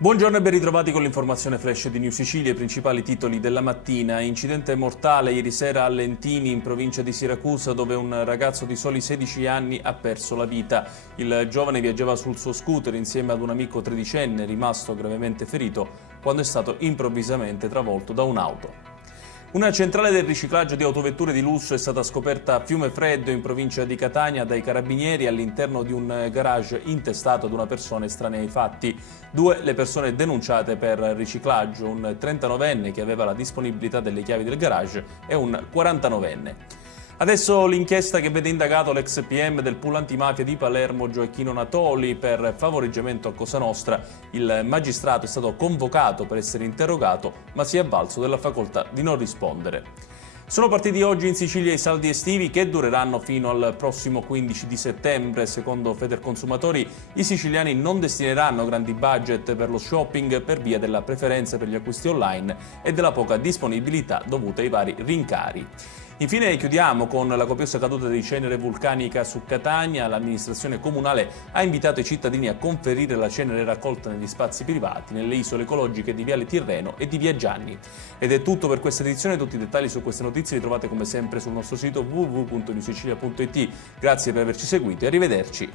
Buongiorno e ben ritrovati con l'informazione flash di New Sicilia, i principali titoli della mattina. Incidente mortale ieri sera a Lentini, in provincia di Siracusa, dove un ragazzo di soli 16 anni ha perso la vita. Il giovane viaggiava sul suo scooter insieme ad un amico tredicenne, rimasto gravemente ferito, quando è stato improvvisamente travolto da un'auto. Una centrale del riciclaggio di autovetture di lusso è stata scoperta a Fiumefreddo, in provincia di Catania, dai carabinieri all'interno di un garage intestato ad una persona estranea ai fatti. Due le persone denunciate per riciclaggio, un 39enne che aveva la disponibilità delle chiavi del garage e un 49enne. Adesso l'inchiesta che vede indagato l'ex PM del pool antimafia di Palermo, Gioacchino Natoli, per favoreggiamento a Cosa Nostra. Il magistrato è stato convocato per essere interrogato, ma si è avvalso della facoltà di non rispondere. Sono partiti oggi in Sicilia i saldi estivi che dureranno fino al prossimo 15 di settembre. Secondo Federconsumatori, i siciliani non destineranno grandi budget per lo shopping per via della preferenza per gli acquisti online e della poca disponibilità dovuta ai vari rincari. Infine chiudiamo con la copiosa caduta di cenere vulcanica su Catania. L'amministrazione comunale ha invitato i cittadini a conferire la cenere raccolta negli spazi privati, nelle isole ecologiche di Viale Tirreno e di Via Gianni. Ed è tutto per questa edizione, tutti i dettagli su queste notizie li trovate come sempre sul nostro sito www.newsicilia.it. Grazie per averci seguito e arrivederci.